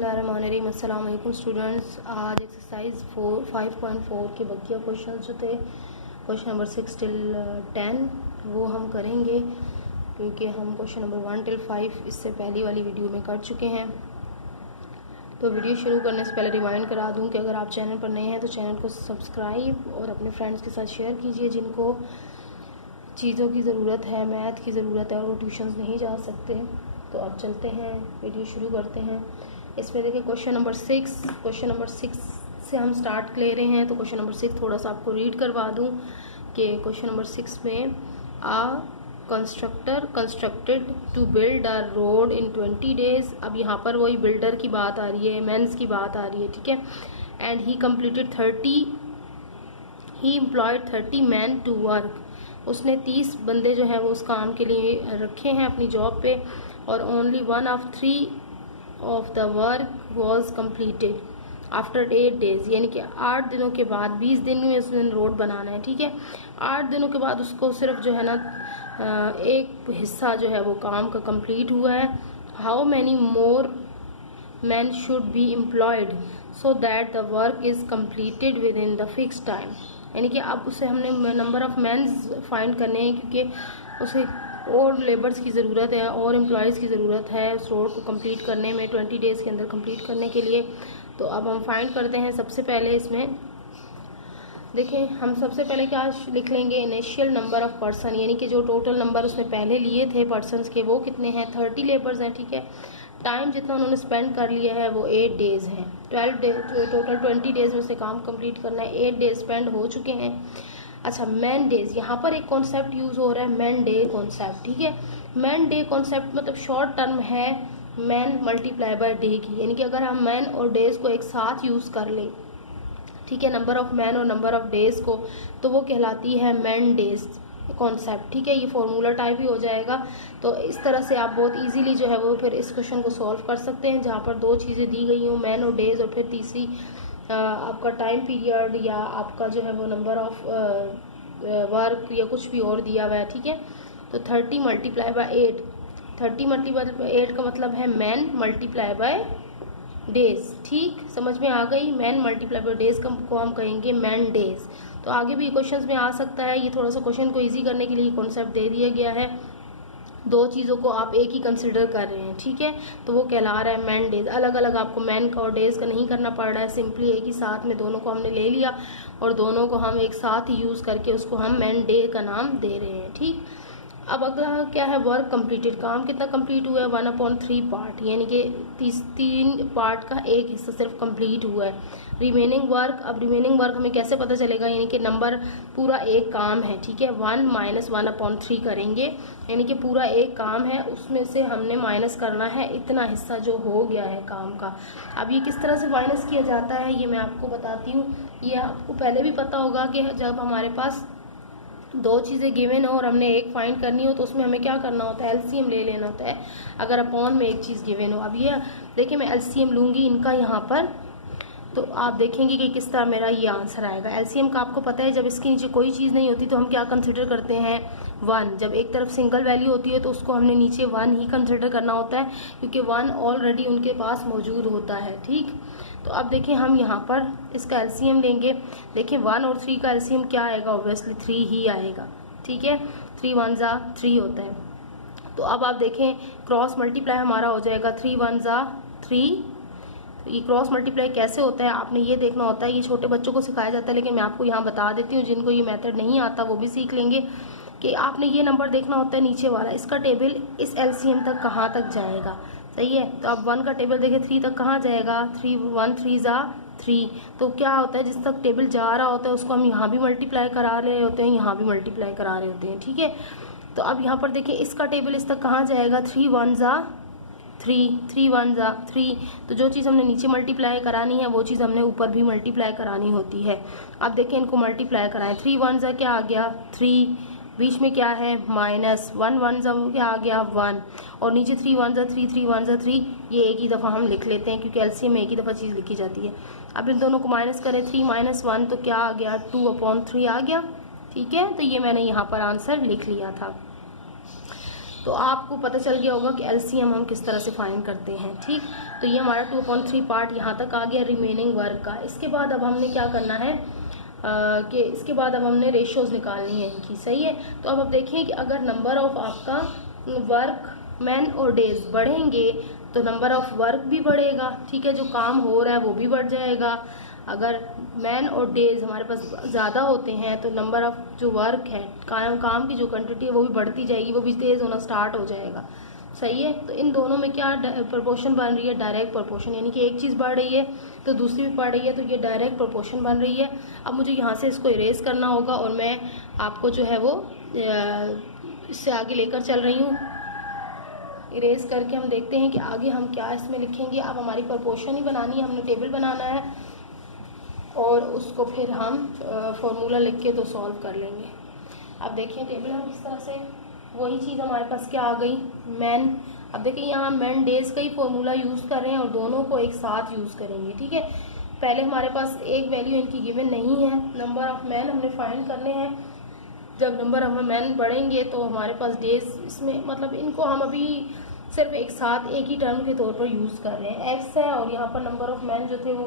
बिस्मिल्लाहिर्रहमानिर्रहीम। अस्सलाम वालेकुम स्टूडेंट्स। आज एक्सरसाइज 5.4 के बकिया क्वेश्चन जो थे क्वेश्चन नंबर 6 टिल 10 वो हम करेंगे, क्योंकि हम क्वेश्चन नंबर 1 टिल 5 इससे पहली वाली वीडियो में कर चुके हैं। तो वीडियो शुरू करने से पहले रिमाइंड करा दूं कि अगर आप चैनल पर नए हैं तो चैनल को सब्सक्राइब और अपने फ्रेंड्स के साथ शेयर कीजिए जिनको चीज़ों की ज़रूरत है, मैथ की ज़रूरत है और वो ट्यूशन्स नहीं जा सकते। तो अब चलते हैं, वीडियो शुरू करते हैं। इसमें देखिए क्वेश्चन नंबर 6 से हम स्टार्ट ले रहे हैं। तो क्वेश्चन नंबर 6 थोड़ा सा आपको रीड करवा दूं कि क्वेश्चन नंबर 6 में a constructor constructed to build a road in 20 days. अब यहाँ पर वही बिल्डर की बात आ रही है, मेंस की बात आ रही है, ठीक है। And he employed 30 man to work. उसने 30 बंदे जो है वो उस काम के लिए रखे हैं अपनी जॉब पे, और only 1 of 3 of the work was completed after 8 days. यानी कि 8 दिनों के बाद, 20 दिन में उसने रोड बनाना है, ठीक है। 8 दिनों के बाद उसको सिर्फ जो है ना एक हिस्सा जो है वो काम का कंप्लीट हुआ है। How many more man should be employed so that the work is completed with in the fix time. यानी कि अब उसे हमने नंबर ऑफ मैन्स फाइंड करने हैं, क्योंकि उसे और लेबर्स की ज़रूरत है और एम्प्लॉयज़ की ज़रूरत है उस रोड को कंप्लीट करने में, 20 डेज़ के अंदर कंप्लीट करने के लिए। तो अब हम फाइंड करते हैं। सबसे पहले इसमें देखें, हम सबसे पहले क्या लिख लेंगे, इनिशियल नंबर ऑफ पर्सन, यानी कि जो टोटल नंबर उसने पहले लिए थे पर्सनस के वो कितने हैं, 30 लेबर्स हैं, ठीक है। टाइम जितना उन्होंने स्पेंड कर लिया है वो 8 डेज़ हैं। 12 डेज टोटल 20 डेज़ में से काम कंप्लीट करना है, 8 डेज स्पेंड हो चुके हैं। अच्छा, मैन डेज, यहाँ पर एक कॉन्सेप्ट यूज हो रहा है, मैन डे कॉन्सेप्ट, ठीक है। मैन डे कॉन्सेप्ट मतलब शॉर्ट टर्म है मैन मल्टीप्लाई बाय डे की, यानी कि अगर हम मैन और डेज को एक साथ यूज कर ले, ठीक है, नंबर ऑफ मैन और नंबर ऑफ डेज को, तो वो कहलाती है मैन डेज कॉन्सेप्ट, ठीक है। ये फॉर्मूला टाइप ही हो जाएगा। तो इस तरह से आप बहुत इजीली जो है वो फिर इस क्वेश्चन को सॉल्व कर सकते हैं, जहाँ पर दो चीज़ें दी गई हों, मैन और डेज, और फिर तीसरी आपका टाइम पीरियड या आपका जो है वो नंबर ऑफ वर्क या कुछ भी और दिया हुआ है, ठीक है। तो 30 मल्टीप्लाई बाय 8, 30 मल्टीप्लाई बाय 8 का मतलब है मैन मल्टीप्लाई बाय डेज, ठीक, समझ में आ गई। मैन मल्टीप्लाई बाय डेज को हम कहेंगे मैन डेज। तो आगे भी क्वेश्चंस में आ सकता है, ये थोड़ा सा क्वेश्चन को इजी करने के लिए कॉन्सेप्ट दे दिया गया है। दो चीज़ों को आप एक ही कंसिडर कर रहे हैं, ठीक है, तो वो कहला रहा है मैन डेज। अलग अलग आपको मैन का और डेज का नहीं करना पड़ रहा है, सिंपली एक ही साथ में दोनों को हमने ले लिया और दोनों को हम एक साथ ही यूज़ करके उसको हम मैन डे का नाम दे रहे हैं, ठीक। अब अगला क्या है, वर्क कंप्लीटेड, काम कितना कंप्लीट हुआ है, 1/3 पार्ट, यानी कि 3 पार्ट का एक हिस्सा सिर्फ कंप्लीट हुआ है। रिमेनिंग वर्क, अब रिमेनिंग वर्क हमें कैसे पता चलेगा, यानी कि नंबर पूरा एक काम है, ठीक है, 1 - 1/3 करेंगे, यानी कि पूरा एक काम है, उसमें से हमने माइनस करना है इतना हिस्सा जो हो गया है काम का। अब ये किस तरह से माइनस किया जाता है ये मैं आपको बताती हूँ। ये आपको पहले भी पता होगा कि जब हमारे पास दो चीज़ें गिवन हो और हमने एक फाइंड करनी हो तो उसमें हमें क्या करना होता है, एलसीएम ले लेना होता है, अगर अपॉन में एक चीज़ गिवन हो। अब ये देखिए मैं एलसीएम लूँगी इनका यहाँ पर, तो आप देखेंगे कि किस तरह मेरा ये आंसर आएगा। एलसीएम का आपको पता है, जब इसके नीचे कोई चीज़ नहीं होती तो हम क्या कंसिडर करते हैं, 1। जब एक तरफ सिंगल वैल्यू होती है तो उसको हमने नीचे 1 ही कंसिडर करना होता है, क्योंकि 1 ऑलरेडी उनके पास मौजूद होता है, ठीक। तो अब देखिए हम यहाँ पर इसका एलसीएम लेंगे। देखिए 1 और 3 का एलसीएम क्या आएगा, ऑब्वियसली 3 ही आएगा, ठीक है। 3 1 जा 3 होता है। तो अब आप देखें क्रॉस मल्टीप्लाई हमारा हो जाएगा 3 1 जा 3। तो ये क्रॉस मल्टीप्लाई कैसे होता है आपने ये देखना होता है, ये छोटे बच्चों को सिखाया जाता है, लेकिन मैं आपको यहाँ बता देती हूँ, जिनको ये मेथड नहीं आता वो भी सीख लेंगे कि आपने ये नंबर देखना होता है नीचे वाला, इसका टेबल इस एलसीएम तक कहाँ तक जाएगा, सही है। तो अब 1 का टेबल देखिए 3 तक कहाँ जाएगा, 3 1 3 जा 3। तो क्या होता है, जिस तक टेबल जा रहा होता है उसको हम यहाँ भी मल्टीप्लाई करा रहे होते हैं, यहाँ भी मल्टीप्लाई करा रहे होते हैं, ठीक है। तो अब यहाँ पर देखिए इसका टेबल इस तक कहाँ जाएगा, 3 1 जा 3, 3 1 जा 3। तो जो चीज़ हमने नीचे मल्टीप्लाई करानी है वो चीज़ हमने ऊपर भी मल्टीप्लाई करानी होती है। अब देखें इनको मल्टीप्लाई कराएं, 3 1 जा क्या आ गया 3, बीच में क्या है माइनस, 1 1 जा क्या आ गया 1, और नीचे 3 1 जा 3, 3 1 जा 3। ये एक ही दफ़ा हम लिख लेते हैं क्योंकि एलसीएम में एक ही दफ़ा चीज़ लिखी जाती है। अब इन दोनों को माइनस करें, 3 - 1 तो क्या आ गया 2/3 आ गया, ठीक है। तो ये मैंने यहाँ पर आंसर लिख लिया था। तो आपको पता चल गया होगा कि एलसीएम हम किस तरह से फाइंड करते हैं, ठीक। तो ये हमारा 2/3 पार्ट यहाँ तक आ गया रिमेनिंग वर्क का। इसके बाद अब हमने क्या करना है कि इसके बाद अब हमने रेशोज़ निकालनी है इनकी, सही है। तो अब देखें कि अगर नंबर ऑफ आपका वर्क मैन और डेज बढ़ेंगे तो नंबर ऑफ वर्क भी बढ़ेगा, ठीक है, जो काम हो रहा है वो भी बढ़ जाएगा। अगर मैन और डेज हमारे पास ज़्यादा होते हैं तो नंबर ऑफ जो वर्क है, काम की जो क्वांटिटी है वो भी बढ़ती जाएगी, वो भी तेज़ होना स्टार्ट हो जाएगा, सही है। तो इन दोनों में क्या प्रोपोर्शन बन रही है, डायरेक्ट प्रोपोर्शन, यानी कि एक चीज़ बढ़ रही है तो दूसरी भी बढ़ रही है, तो ये डायरेक्ट प्रोपोर्शन बन रही है। अब मुझे यहाँ से इसको इरेज करना होगा और मैं आपको जो है वो इससे आगे लेकर चल रही हूँ। इरेज करके हम देखते हैं कि आगे हम क्या इसमें लिखेंगे। अब हमारी प्रोपोर्शन ही बनानी है, हमने टेबल बनाना है और उसको फिर हम फॉर्मूला लिख के तो सॉल्व कर लेंगे। अब देखिए टेबल हम किस तरह से, वही चीज़ हमारे पास क्या आ गई, मैन। अब देखिए यहाँ मैन डेज का ही फॉर्मूला यूज़ कर रहे हैं और दोनों को एक साथ यूज़ करेंगे, ठीक है। पहले हमारे पास एक वैल्यू इनकी गिवन नहीं है, नंबर ऑफ मैन हमने फाइंड करने हैं। जब नंबर ऑफ मैन बढ़ेंगे तो हमारे पास डेज, इसमें मतलब इनको हम अभी सिर्फ एक साथ एक ही टर्म के तौर पर यूज़ कर रहे हैं। एक्स है और यहाँ पर नंबर ऑफ मैन जो थे वो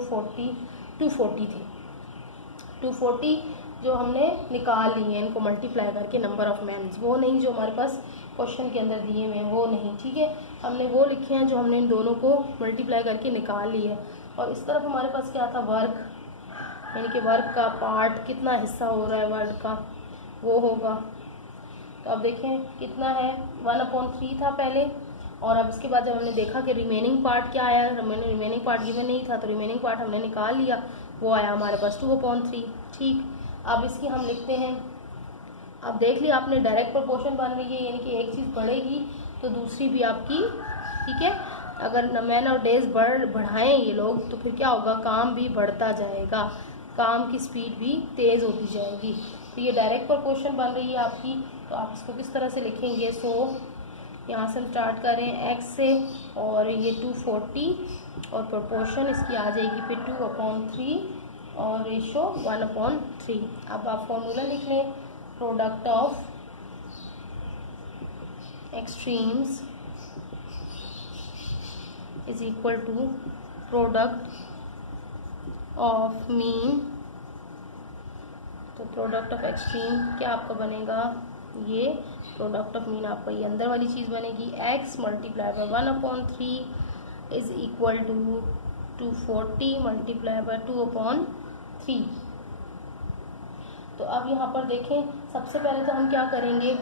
240 थे। 240 जो हमने निकाल लिए हैं इनको मल्टीप्लाई करके नंबर ऑफ मैन, वो नहीं जो हमारे पास क्वेश्चन के अंदर दिए हुए हैं, वो नहीं, ठीक है। हमने वो लिखे हैं जो हमने इन दोनों को मल्टीप्लाई करके निकाल लिए है। और इस तरफ हमारे पास क्या था, वर्क, यानी कि वर्क का पार्ट कितना हिस्सा हो रहा है वर्क का, वो होगा। तो अब देखें कितना है, 1/3 था पहले, और अब इसके बाद जब हमने देखा कि रिमेनिंग पार्ट क्या आया, रिमेनिंग पार्ट गिवन नहीं था तो रिमेनिंग पार्ट हमने निकाल लिया, वो आया हमारे पास 2/3, ठीक। अब इसकी हम लिखते हैं, अब देख लिया आपने डायरेक्ट प्रोपोर्शन बन रही है, यानी कि एक चीज़ बढ़ेगी तो दूसरी भी आपकी, ठीक है। अगर मैन और डेज बढ़ाएं ये लोग तो फिर क्या होगा, काम भी बढ़ता जाएगा, काम की स्पीड भी तेज़ होती जाएगी। तो ये डायरेक्ट प्रोपोर्शन बन रही है आपकी। तो आप इसको किस तरह से लिखेंगे, सो यहाँ से हम स्टार्ट करें एक्स से और ये 240 और प्रोपोर्शन इसकी आ जाएगी फिर 2/3 और रेशो 1/3। अब आप फॉर्मूला लिख लें, product of extremes is equal to product of mean. तो प्रोडक्ट ऑफ एक्सट्रीम क्या आपका बनेगा, ये प्रोडक्ट ऑफ मीन आपका ये अंदर वाली चीज़ बनेगी, x multiply by 1/3 is equal to 240 multiply by 2/3। तो अब यहाँ पर देखें, सबसे पहले तो हम क्या करेंगे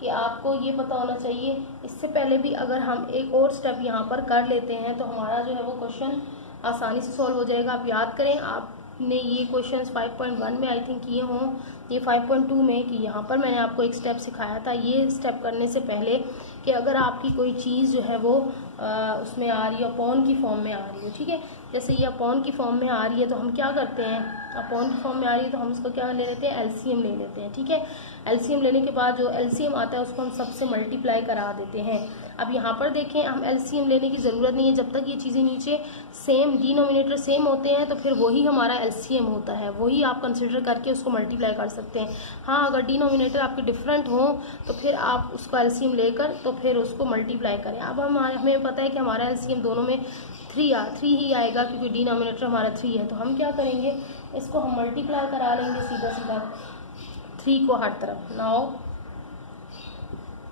कि आपको ये पता होना चाहिए, इससे पहले भी अगर हम एक और स्टेप यहाँ पर कर लेते हैं तो हमारा जो है वो क्वेश्चन आसानी से सॉल्व हो जाएगा। आप याद करें, आपने ये क्वेश्चंस 5.1 में आई थिंक किए हों, ये 5.2 में, कि यहाँ पर मैंने आपको एक स्टेप सिखाया था ये स्टेप करने से पहले, कि अगर आपकी कोई चीज़ जो है वो उसमें आ रही है, अपॉन की फॉर्म में आ रही है, ठीक है। जैसे ये अपॉन की फॉर्म में आ रही है तो हम क्या करते हैं, अपॉन की फॉर्म में आ रही है तो हम इसको क्या ले लेते हैं, एलसीएम ले लेते हैं, ठीक है। एलसीएम लेने के बाद जो एलसीएम आता है उसको हम सबसे मल्टीप्लाई करा देते हैं। अब यहाँ पर देखें, हम एलसीएम लेने की ज़रूरत नहीं है, जब तक ये चीज़ें नीचे सेम डिनोमिनेटर सेम होते हैं तो फिर वही हमारा एलसीएम होता है, वही आप कंसिडर करके उसको मल्टीप्लाई कर सकते हैं। हाँ, अगर डिनोमिनेटर आपके डिफरेंट हो तो फिर आप उसको एलसीएम लेकर तो फिर उसको मल्टीप्लाई करें। अब हमें पता है कि हमारा एलसीएम दोनों में 3 ही आएगा क्योंकि डिनोमिनेटर हमारा 3 है, तो हम क्या करेंगे, इसको हम मल्टीप्लाई करा लेंगे सीधा सीधा 3 को हर तरफ। नाउ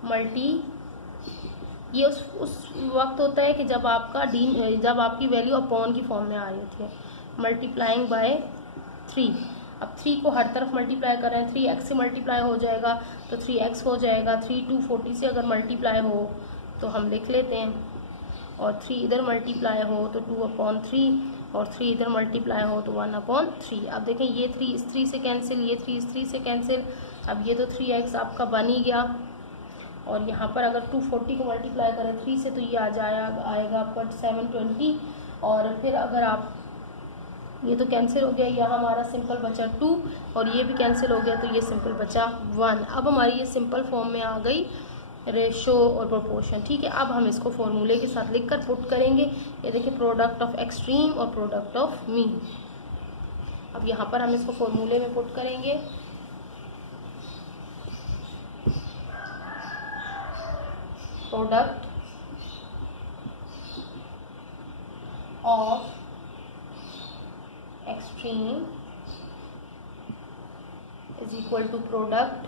मल्टी, ये उस वक्त होता है कि जब आपकी वैल्यू अपॉन की फॉर्म में आ रही होती है, मल्टीप्लाइंग बाय 3। अब 3 को हर तरफ मल्टीप्लाई कर रहे हैं, 3x से मल्टीप्लाई हो जाएगा तो 3x हो जाएगा, 3 240 से अगर मल्टीप्लाई हो तो हम लिख लेते हैं, और 3 इधर मल्टीप्लाई हो तो 2/3 और 3 इधर मल्टीप्लाई हो तो 1/3। अब देखें ये 3 इस 3 से कैंसिल, ये 3 इस 3 से कैंसिल, अब ये तो 3x आपका बन ही गया। और यहाँ पर अगर 240 को मल्टीप्लाई करें 3 से तो ये आएगा आपका 720, और फिर अगर आप ये तो कैंसिल हो गया, यह हमारा सिंपल बचा 2 और ये भी कैंसिल हो गया तो ये सिंपल बचा 1। अब हमारी ये सिंपल फॉर्म में आ गई रेशो और प्रोपोर्शन, ठीक है। अब हम इसको फॉर्मूले के साथ लिखकर पुट करेंगे, ये देखिए प्रोडक्ट ऑफ एक्सट्रीम और प्रोडक्ट ऑफ मीन। अब यहाँ पर हम इसको फॉर्मूले में पुट करेंगे, product of extreme is equal to product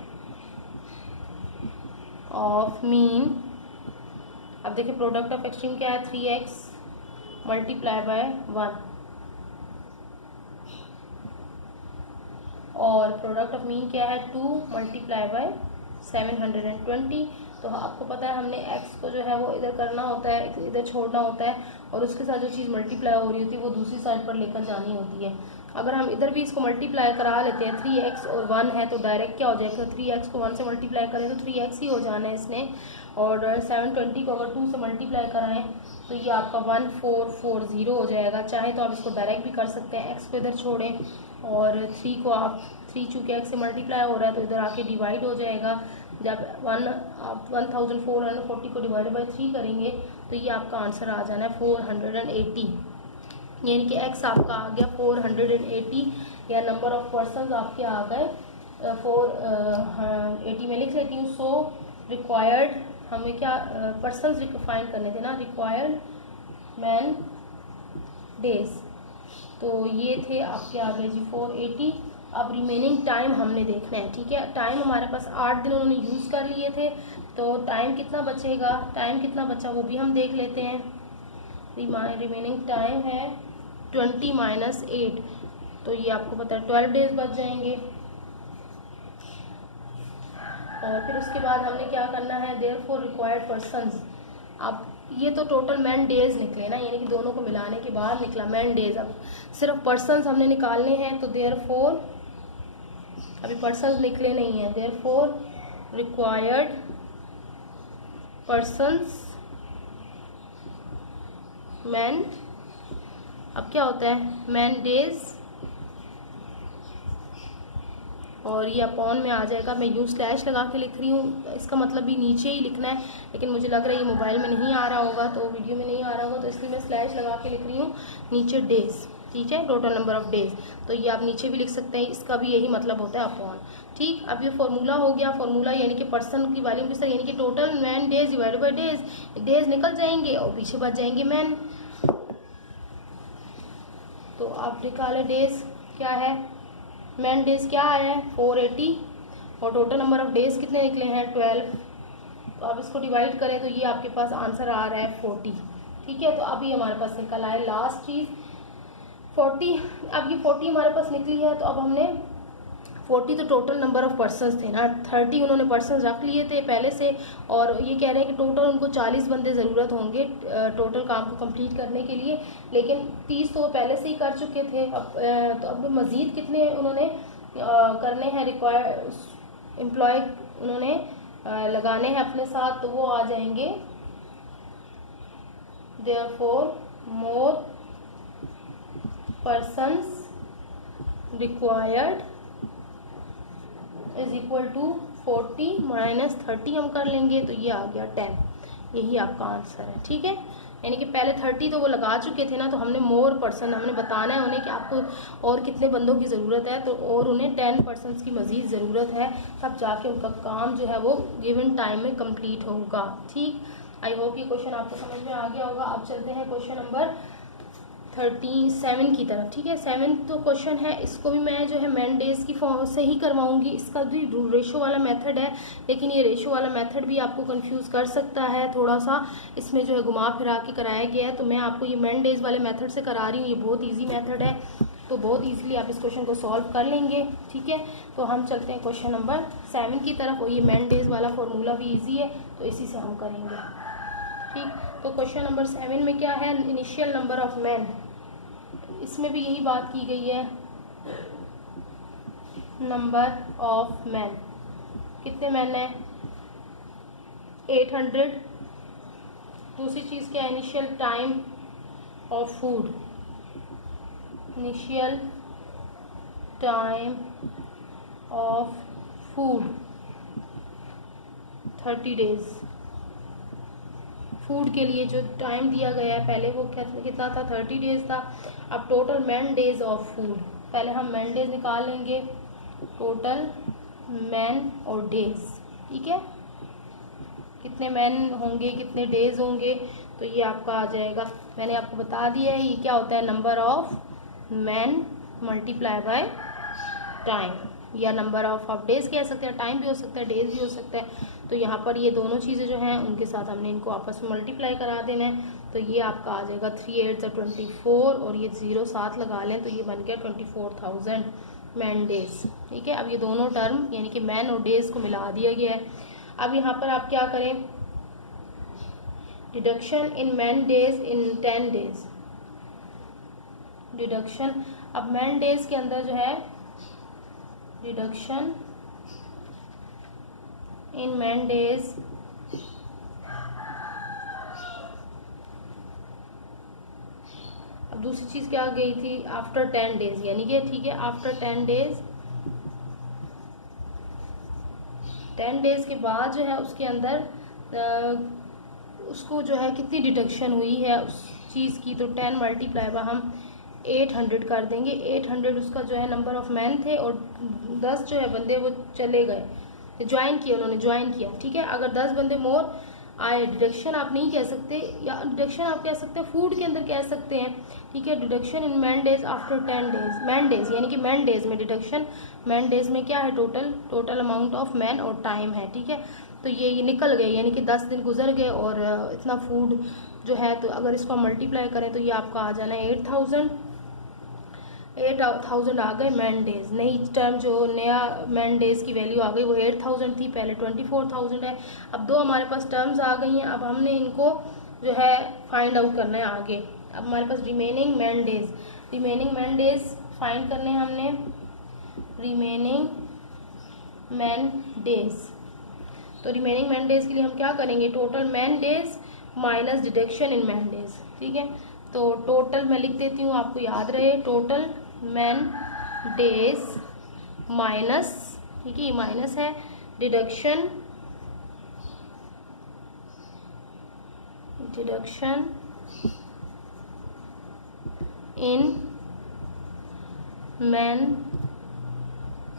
of mean. अब देखिए प्रोडक्ट ऑफ एक्सट्रीम क्या है, 3x मल्टीप्लाई बाय 1 और प्रोडक्ट ऑफ मीन क्या है 2 मल्टीप्लाई बाय 720। तो आपको पता है हमने x को जो है वो इधर करना होता है, इधर छोड़ना होता है और उसके साथ जो चीज़ मल्टीप्लाई हो रही होती है वो दूसरी साइड पर लेकर जानी होती है। अगर हम इधर भी इसको मल्टीप्लाई करा लेते हैं 3x और 1 है तो डायरेक्ट क्या हो जाएगा, 3x को 1 से मल्टीप्लाई करें तो 3x ही हो जाना है इसने, और 720 को अगर 2 से मल्टीप्लाई कराएं तो ये आपका 1440 हो जाएगा। चाहे तो आप इसको डायरेक्ट भी कर सकते हैं, x को इधर छोड़ें और 3 को आप 3 चूँकि x से मल्टीप्लाई हो रहा है तो इधर आके डिवाइड हो जाएगा। जब 1440 को डिवाइड बाई 3 करेंगे तो ये आपका आंसर आ जाना है 480, यानी कि x आपका आ गया 480 या नंबर ऑफ पर्सनस आपके आ गए 480 में लिख लेती हूँ। सो रिक्वायर्ड हमें क्या पर्सनस फाइंड करने थे ना, रिक्वायर्ड मैन डेज, तो ये थे आपके आ गए जी 480। अब रिमेनिंग टाइम हमने देखना है, ठीक है। टाइम हमारे पास 8 दिन उन्होंने यूज़ कर लिए थे, तो टाइम कितना बचेगा, टाइम कितना बचा वो भी हम देख लेते हैं। रिमेनिंग टाइम है 20 माइनस 8, तो ये आपको पता है 12 डेज बच जाएंगे। और फिर उसके बाद हमने क्या करना है, देयरफॉर रिक्वायर्ड पर्सन्स। अब ये तो टोटल मैन डेज निकले ना, यानी कि दोनों को मिलाने के बाद निकला मैन डेज। अब सिर्फ पर्सन्स हमने निकालने हैं, तो देयरफॉर अभी पर्सन्स निकले नहीं हैं, देयरफॉर रिक्वायर्ड पर्सन्स मैन। अब क्या होता है मैन डेज और ये अपॉन में आ जाएगा। मैं यूँ स्लैश लगा के लिख रही हूँ, इसका मतलब भी नीचे ही लिखना है, लेकिन मुझे लग रहा है ये मोबाइल में नहीं आ रहा होगा, तो वीडियो में नहीं आ रहा होगा, तो इसलिए मैं स्लैश लगा के लिख रही हूँ नीचे डेज, ठीक है, टोटल नंबर ऑफ डेज। तो ये आप नीचे भी लिख सकते हैं, इसका भी यही मतलब होता है अपॉन, ठीक। अब ये फॉर्मूला हो गया, फॉर्मूला यानी कि पर्सन की वैल्यू किस तरह, यानी कि total man days divided by days, days निकल जाएंगे और पीछे बच जाएंगे मैन। तो आप निकाले डेज क्या है, मैन डेज क्या आया है 480 और टोटल नंबर ऑफ डेज कितने निकले हैं 12। तो आप इसको डिवाइड करें तो ये आपके पास आंसर आ रहा है 40, ठीक है। तो अभी हमारे पास निकल आए लास्ट चीज़ 40। अब ये 40 हमारे पास निकली है, तो अब हमने 40 तो टोटल नंबर ऑफ पर्सन्स थे ना, 30 उन्होंने पर्सन्स रख लिए थे पहले से, और ये कह रहे हैं कि टोटल उनको 40 बंदे ज़रूरत होंगे टोटल काम को कंप्लीट करने के लिए, लेकिन 30 तो वो पहले से ही कर चुके थे। तो अब मज़ीद कितने उन्होंने करने हैं, रिक्वायर एम्प्लॉय उन्होंने लगाने हैं अपने साथ, तो वो आ जाएंगे therefore more persons required is equal to 40 minus 30 हम कर लेंगे, तो ये आ गया 10। यही आपका आंसर है, ठीक है। यानी कि पहले 30 तो वो लगा चुके थे ना, तो हमने मोर पर्सन हमने बताना है उन्हें कि आपको और कितने बंदों की ज़रूरत है, तो और उन्हें 10 पर्सन्स की मज़ीद ज़रूरत है, तब जाके उनका काम जो है वो गिवन टाइम में कंप्लीट होगा, ठीक। आई होप ये क्वेश्चन आपको समझ में आ गया होगा। अब चलते हैं क्वेश्चन नंबर 37 की तरफ, ठीक है। 7 तो क्वेश्चन है, इसको भी मैं जो है मैन डेज की फॉर्म से ही करवाऊंगी। इसका भी रेशो वाला मेथड है, लेकिन ये रेशो वाला मेथड भी आपको कंफ्यूज कर सकता है थोड़ा सा, इसमें जो है घुमा फिरा के कराया गया है। तो मैं आपको ये मैन डेज वाले मेथड से करा रही हूँ, ये बहुत ईजी मेथड है, तो बहुत ईजिली आप इस क्वेश्चन को सॉल्व कर लेंगे, ठीक है। तो हम चलते हैं क्वेश्चन नंबर 7 की तरफ, और ये मैन डेज वाला फॉर्मूला भी ईजी है, तो इसी से हम करेंगे, ठीक। तो क्वेश्चन नंबर 7 में क्या है, इनिशियल नंबर ऑफ मैन। इसमें भी यही बात की गई है, नंबर ऑफ मैन, कितने मैन है 800। दूसरी चीज़ क्या है, initial time of food, initial time of food 30 days. Food के लिए जो टाइम दिया गया है पहले वो कितना था 30 डेज था। अब total man days of food, पहले हम मैन डेज निकाल लेंगे, टोटल मैन और डेज, ठीक है, कितने मैन होंगे कितने डेज होंगे, तो ये आपका आ जाएगा, मैंने आपको बता दिया है ये क्या होता है, number of man multiply by time, या नंबर ऑफ आप डेज कह सकते हैं, टाइम भी हो सकता है, डेज भी हो सकता है। तो यहाँ पर ये दोनों चीज़ें जो हैं उनके साथ हमने इनको आपस में मल्टीप्लाई करा देना है। तो ये आपका आ जाएगा 3 8 24 और ये 0 साथ लगा लें तो ये बन गया 24,000 मैन डेज। ठीक है, अब ये दोनों टर्म यानी कि मैन और डेज को मिला दिया गया है। अब यहाँ पर आप क्या करें, deduction in man days in 10 days, deduction अब मैन डेज के अंदर जो है डिडक्शन इन मैन डेज अब दूसरी चीज़ क्या गई थी, आफ्टर 10 डेज, यानी कि ठीक है आफ्टर 10 डेज, 10 डेज के बाद जो है उसके अंदर उसको जो है कितनी डिडक्शन हुई है उस चीज़ की, तो 10 मल्टीप्लाई बाय हम 800 कर देंगे। 800 उसका जो है नंबर ऑफ मैन थे और 10 जो है बंदे वो चले गए, ज्वाइन किया, उन्होंने ज्वाइन किया। ठीक है, अगर 10 बंदे मोर आए, डिडक्शन आप नहीं कह सकते, या डिडक्शन आप कह सकते हैं फूड के अंदर कह सकते हैं। ठीक है, deduction in man days after 10 days, man days यानी कि मैन डेज में डिडक्शन, मैन डेज में क्या है, टोटल अमाउंट ऑफ मैन और टाइम है। ठीक है, तो ये निकल गए, यानी कि 10 दिन गुजर गए और इतना फूड जो है, तो अगर इसको हम मल्टीप्लाई करें तो ये आपका आ जाना है 8,000 आ गए मैन डेज। नई टर्म जो नया मैन डेज की वैल्यू आ गई वो 8,000 थी, पहले 24,000 है। अब दो हमारे पास टर्म्स आ गई हैं, अब हमने इनको जो है फाइंड आउट करना है आगे। अब हमारे पास रिमेनिंग मैन डेज फाइंड करने हैं हमने, रिमेनिंग मैन डेज। तो रिमेनिंग मैन डेज के लिए हम क्या करेंगे, total man days minus deduction in man days. ठीक है, तो टोटल मैं लिख देती हूँ आपको याद रहे, टोटल मैन डेज माइनस, ठीक है ये माइनस है, डिडक्शन इन मैन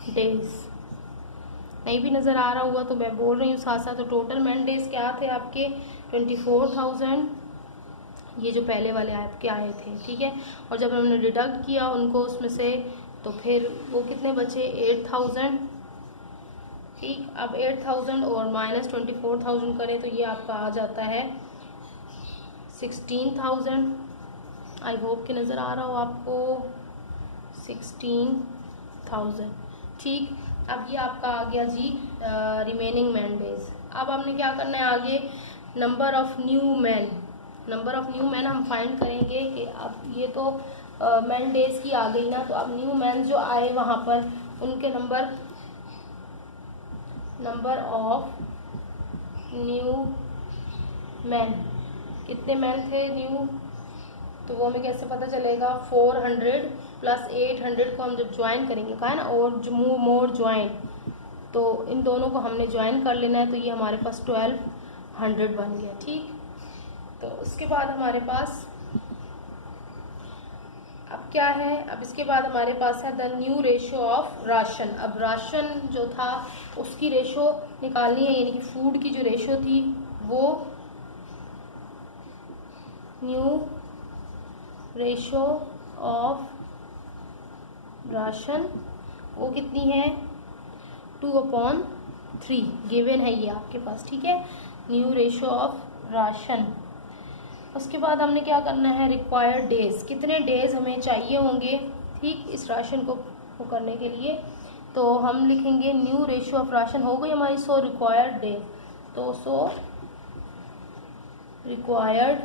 डेज। नहीं भी नज़र आ रहा हुआ तो मैं बोल रही हूँ साथ साथ। तो टोटल मैन डेज क्या थे आपके 24,000, ये जो पहले वाले आपके आए थे। ठीक है, और जब हमने डिडक्ट किया उनको उसमें से तो फिर वो कितने बचे, 8,000। ठीक, अब 8,000 और माइनस 24,000 करें तो ये आपका आ जाता है 16,000। आई होप कि नज़र आ रहा हो आपको, 16,000। ठीक, अब ये आपका आ गया जी रिमेनिंग मैन डेज। अब हमने क्या करना है आगे, नंबर ऑफ न्यू मैन हम फाइंड करेंगे कि अब ये तो मैन डेज की आ गई ना, तो अब न्यू मैन जो आए वहाँ पर उनके नंबर ऑफ न्यू मैन, कितने मैन थे न्यू, तो वो हमें कैसे पता चलेगा, 400 प्लस 800 को हम जब ज्वाइन करेंगे, कहा है ना, और जो मोर ज्वाइन, तो इन दोनों को हमने ज्वाइन कर लेना है, तो ये हमारे पास 1200 बन गया। ठीक, तो उसके बाद हमारे पास अब क्या है, अब इसके बाद हमारे पास है the new ratio of ration. अब राशन जो था उसकी रेशो निकालनी है, यानी कि फूड की जो रेशो थी वो न्यू रेशो ऑफ राशन वो कितनी है, 2/3 गिवन है ये आपके पास। ठीक है, न्यू रेशो ऑफ राशन। उसके बाद हमने क्या करना है, रिक्वायर्ड डेज, कितने डेज हमें चाहिए होंगे ठीक इस राशन को करने के लिए, तो हम लिखेंगे न्यू रेशो ऑफ राशन हो गई हमारी 100 रिक्वायर्ड डेज, तो 100 required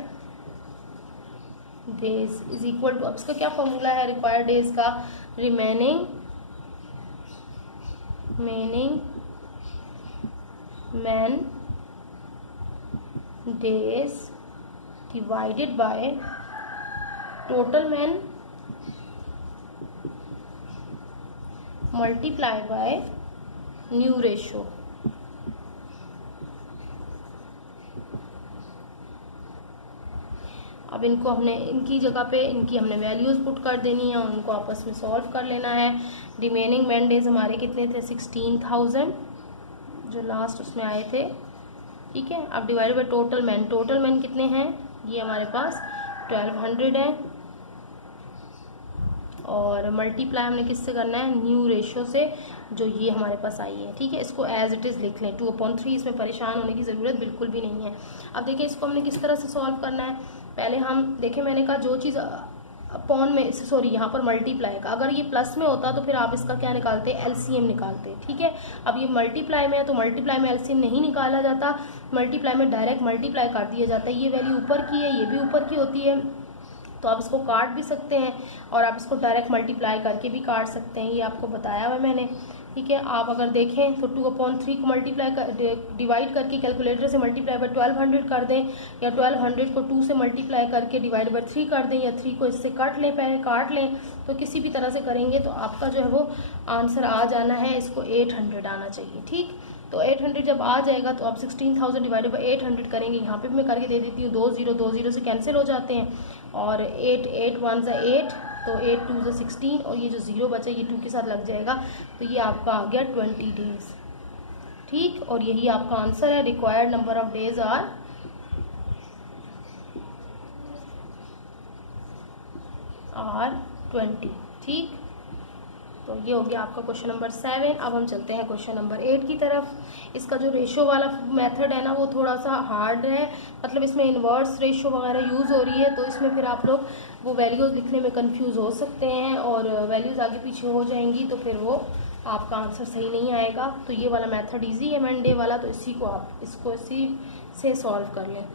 days is equal to, अब इसका क्या फॉर्मूला है रिक्वायर्ड डेज का, remaining man days divided by total man multiply by new ratio. अब इनको हमने इनकी जगह पे इनकी हमने वैल्यूज़ पुट कर देनी है और उनको आपस में सॉल्व कर लेना है। रिमेनिंग मैन डेज हमारे कितने थे, 16,000 जो लास्ट उसमें आए थे। ठीक है, अब डिवाइडेड बाय टोटल मैन कितने हैं ये हमारे पास 1200 है, और मल्टीप्लाई हमने किससे करना है, न्यू रेशो से, जो ये हमारे पास आई है। ठीक है, इसको एज इट इज़ लिख लें 2/3, इसमें परेशान होने की ज़रूरत बिल्कुल भी नहीं है। अब देखिए इसको हमने किस तरह से सॉल्व करना है। पहले हम देखें, मैंने कहा जो चीज़ अपॉन में, सॉरी यहाँ पर मल्टीप्लाई का, अगर ये प्लस में होता तो फिर आप इसका क्या निकालते, एलसीएम निकालते। ठीक है, अब ये मल्टीप्लाई में है तो मल्टीप्लाई में एलसीएम नहीं निकाला जाता, मल्टीप्लाई में डायरेक्ट मल्टीप्लाई कर दिया जाता है। ये वैल्यू ऊपर की है, ये भी ऊपर की होती है, तो आप इसको काट भी सकते हैं और आप इसको डायरेक्ट मल्टीप्लाई करके भी काट सकते हैं, ये आपको बताया हुआ मैंने। ठीक है, आप अगर देखें तो 2/3 को मल्टीप्लाई कर डिवाइड करके कैलकुलेटर से मल्टीप्लाई बाय 1200 कर दें, या 1200 को 2 से मल्टीप्लाई करके डिवाइड बाय 3 कर दें, या 3 को इससे काट लें, पहले काट लें, तो किसी भी तरह से करेंगे तो आपका जो है वो आंसर आ जाना है, इसको 800 आना चाहिए। ठीक, तो 800 जब आ जाएगा तो आप 16,000 डिवाइडेड बाई 800 करेंगे। यहाँ पे भी मैं करके दे देती हूँ, 2 0 से कैंसिल हो जाते हैं, और 8 8 1 8, तो 8 2 16, और ये जो 0 बचा ये 2 के साथ लग जाएगा, तो ये आपका आ गया 20 डेज। ठीक, और यही आपका आंसर है। Required number of days are 20। ठीक, तो ये हो गया आपका क्वेश्चन नंबर 7। अब हम चलते हैं क्वेश्चन नंबर 8 की तरफ। इसका जो रेशो वाला मेथड है ना वो थोड़ा सा हार्ड है, मतलब इसमें इन्वर्स रेशो वगैरह यूज़ हो रही है, तो इसमें फिर आप लोग वो वैल्यूज़ लिखने में कंफ्यूज हो सकते हैं, और वैल्यूज़ आगे पीछे हो जाएंगी तो फिर वो आपका आंसर सही नहीं आएगा। तो ये वाला मेथड ईजी है मंडे वाला, तो इसी को आप इसी से सॉल्व कर लें।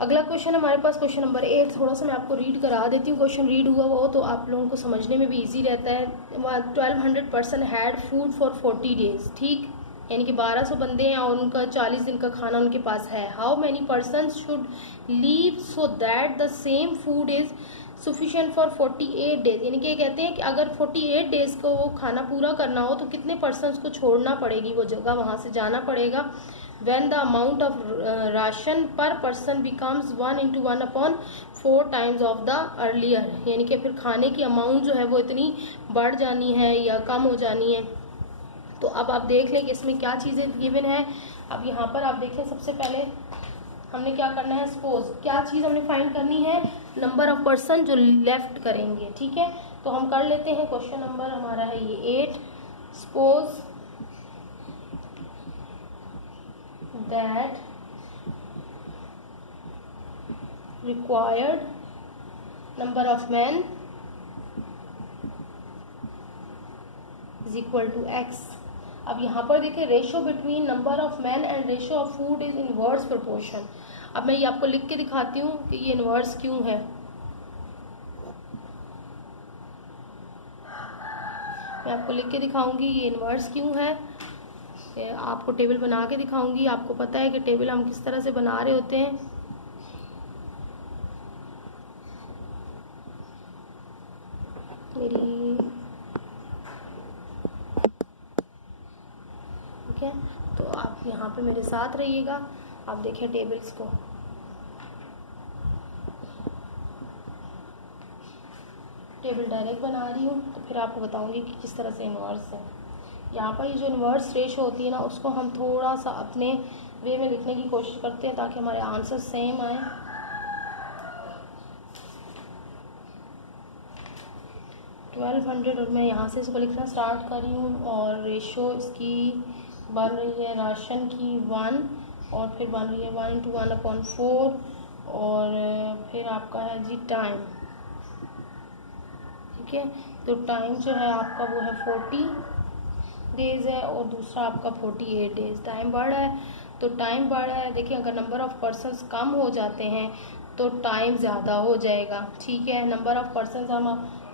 अगला क्वेश्चन हमारे पास क्वेश्चन नंबर 8, थोड़ा सा मैं आपको रीड करा देती हूँ। क्वेश्चन रीड हुआ वो तो आप लोगों को समझने में भी इजी रहता है। 1200 person had food for 40 days. ठीक, यानी कि 1200 बंदे हैं और उनका 40 दिन का खाना उनके पास है। How many person should leave so that the same food is sufficient for 48 days. यानी कि ये कहते हैं कि अगर 48 डेज को वो खाना पूरा करना हो तो कितने पर्सन को छोड़ना पड़ेगी, वो जगह वहाँ से जाना पड़ेगा। when the amount of ration per person becomes 1 into 1/4 times of the earlier, यानी कि फिर खाने की अमाउंट जो है वो इतनी बढ़ जानी है या कम हो जानी है। तो अब आप देख लें कि इसमें क्या चीज़ें गिवन है। अब यहाँ पर आप देखें, सबसे पहले हमने क्या करना है, सपोज क्या चीज़ हमने फाइंड करनी है, नंबर ऑफ पर्सन जो लेफ्ट करेंगे। ठीक है, तो हम कर लेते हैं। क्वेश्चन नंबर हमारा है ये 8। Suppose that required number of men is equal to x। अब यहाँ पर देखिए ratio between number of man and ratio of food is inverse proportion. अब मैं ये आपको लिख के दिखाती हूँ कि ये इनवर्स क्यों है। मैं आपको लिख के दिखाऊंगी ये इनवर्स क्यों है, आपको टेबल बना के दिखाऊंगी। आपको पता है कि टेबल हम किस तरह से बना रहे होते हैं। मेरी ठीक है, तो आप यहाँ पे मेरे साथ रहिएगा। आप देखें टेबल्स को, टेबल डायरेक्ट बना रही हूँ तो फिर आपको बताऊंगी कि किस तरह से इनवर्स है। यहाँ पर ये जो इन्वर्स रेशो होती है ना उसको हम थोड़ा सा अपने वे में लिखने की कोशिश करते हैं ताकि हमारे आंसर सेम आए। ट्वेल्व 1200 और मैं यहाँ से इसको लिखना स्टार्ट कर रही हूँ, और रेशो इसकी बन रही है राशन की 1, और फिर बन रही है 1 into 1/4, और फिर आपका है जी टाइम। ठीक है, तो टाइम जो है आपका वो है 40 डेज है, और दूसरा आपका 48 डेज। टाइम बढ़ रहा है तो टाइम बढ़ रहा है। देखिए अगर नंबर ऑफ़ पर्सन्स कम हो जाते हैं तो टाइम ज़्यादा हो जाएगा। ठीक है, नंबर ऑफ़ पर्सन्स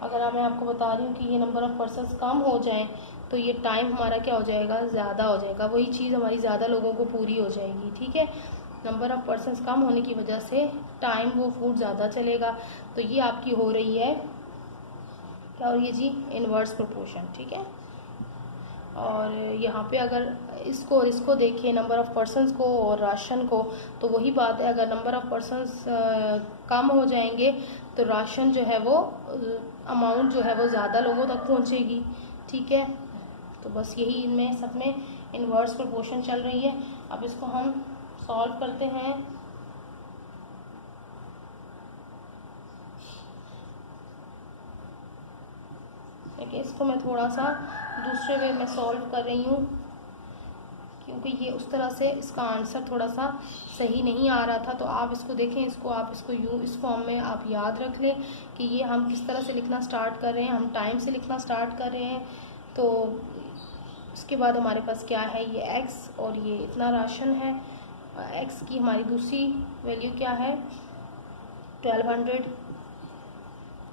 अगर मैं आपको बता रही हूँ कि ये नंबर ऑफ़ पर्सन्स कम हो जाएं तो ये टाइम हमारा क्या हो जाएगा, ज़्यादा हो जाएगा। वही चीज़ हमारी ज़्यादा लोगों को पूरी हो जाएगी। ठीक है, नंबर ऑफ़ पर्सन्स कम होने की वजह से टाइम वो फूड ज़्यादा चलेगा। तो ये आपकी हो रही है क्या हो रही है जी, इनवर्स प्रोपोर्शन। ठीक है, और यहाँ पे अगर इसको और इसको देखें, नंबर ऑफ़ पर्सन्स को और राशन को, तो वही बात है। अगर नंबर ऑफ़ पर्सन्स कम हो जाएंगे तो राशन जो है वो अमाउंट जो है वो ज़्यादा लोगों तक पहुँचेगी। ठीक है, तो बस यही इनमें सब में इनवर्स प्रोपोर्शन चल रही है। अब इसको हम सॉल्व करते हैं। देखिए इसको मैं थोड़ा सा दूसरे वे में सॉल्व कर रही हूँ, क्योंकि ये उस तरह से इसका आंसर थोड़ा सा सही नहीं आ रहा था। तो आप इसको देखें, इसको आप इसको यूँ इस फॉर्म में आप याद रख लें कि ये हम किस तरह से लिखना स्टार्ट कर रहे हैं। हम टाइम से लिखना स्टार्ट कर रहे हैं। तो इसके बाद हमारे पास क्या है, ये एक्स और ये इतना राशन है। एक्स की हमारी दूसरी वैल्यू क्या है, 1200,